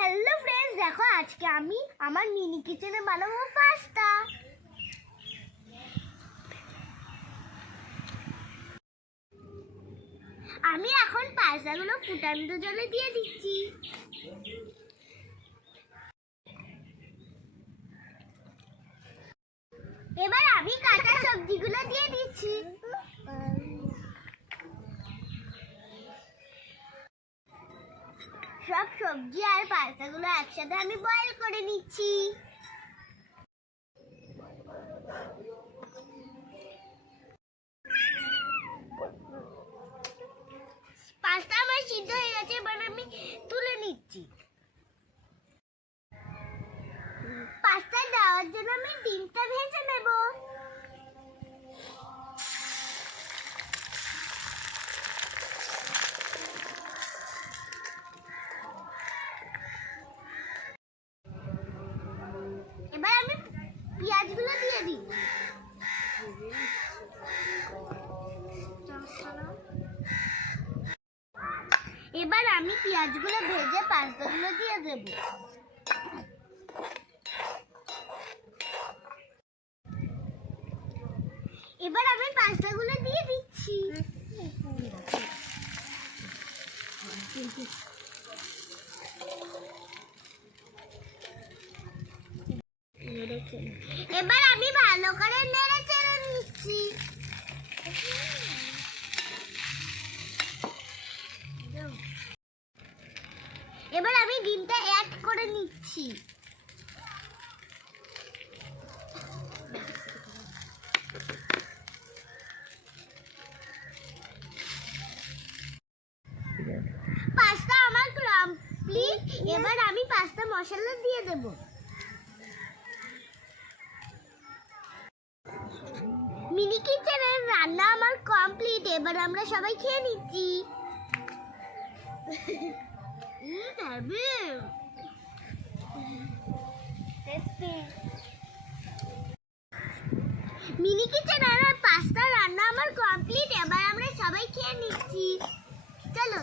Hello friends, দেখো আজকে আমি আমার মিনি কিচেনে বানাবো পাস্তা। আমি এখন পাস্তাগুলো ফুটান্ত জলে দিয়ে দিচ্ছি। এবার আমি কাঁচা সবজিগুলো দিয়ে দিচ্ছি। সব সবজি আর পাস্তাগুলো একসাথে আমি বয়েল করে নিচ্ছি। পাস্তা আমার সিদ্ধ হয়ে গেছে, এবার আমি তুলে নিচ্ছি। পাস্তা দেওয়ার জন্য আমি ডিমটা ভেজে নেব। এবার আমি পেঁয়াজগুলো দিয়ে দিচ্ছি। এবার আমি পেঁয়াজগুলো ভেজে পাস্তাগুলো দিয়ে দেব। এবার আমি পাস্তাগুলো দিয়ে দিচ্ছি। এবার আমি ভালো করে নেড়ে চেড়ে নিচ্ছি। এবার আমি ডিমটা অ্যাড করে নিচ্ছি। পাস্তা আমার কমপ্লিট। এবার আমি পাস্তা মশলা দিয়ে দেব। মিনি কিচেনের রান্না আমার কমপ্লিট। এবার আমরা সবাই খেয়ে নিচ্ছি। মিনি কিচেনের পাস্তা রান্না আমার কমপ্লিট। এবার আমরা সবাই খেয়ে নিচ্ছি। চলো।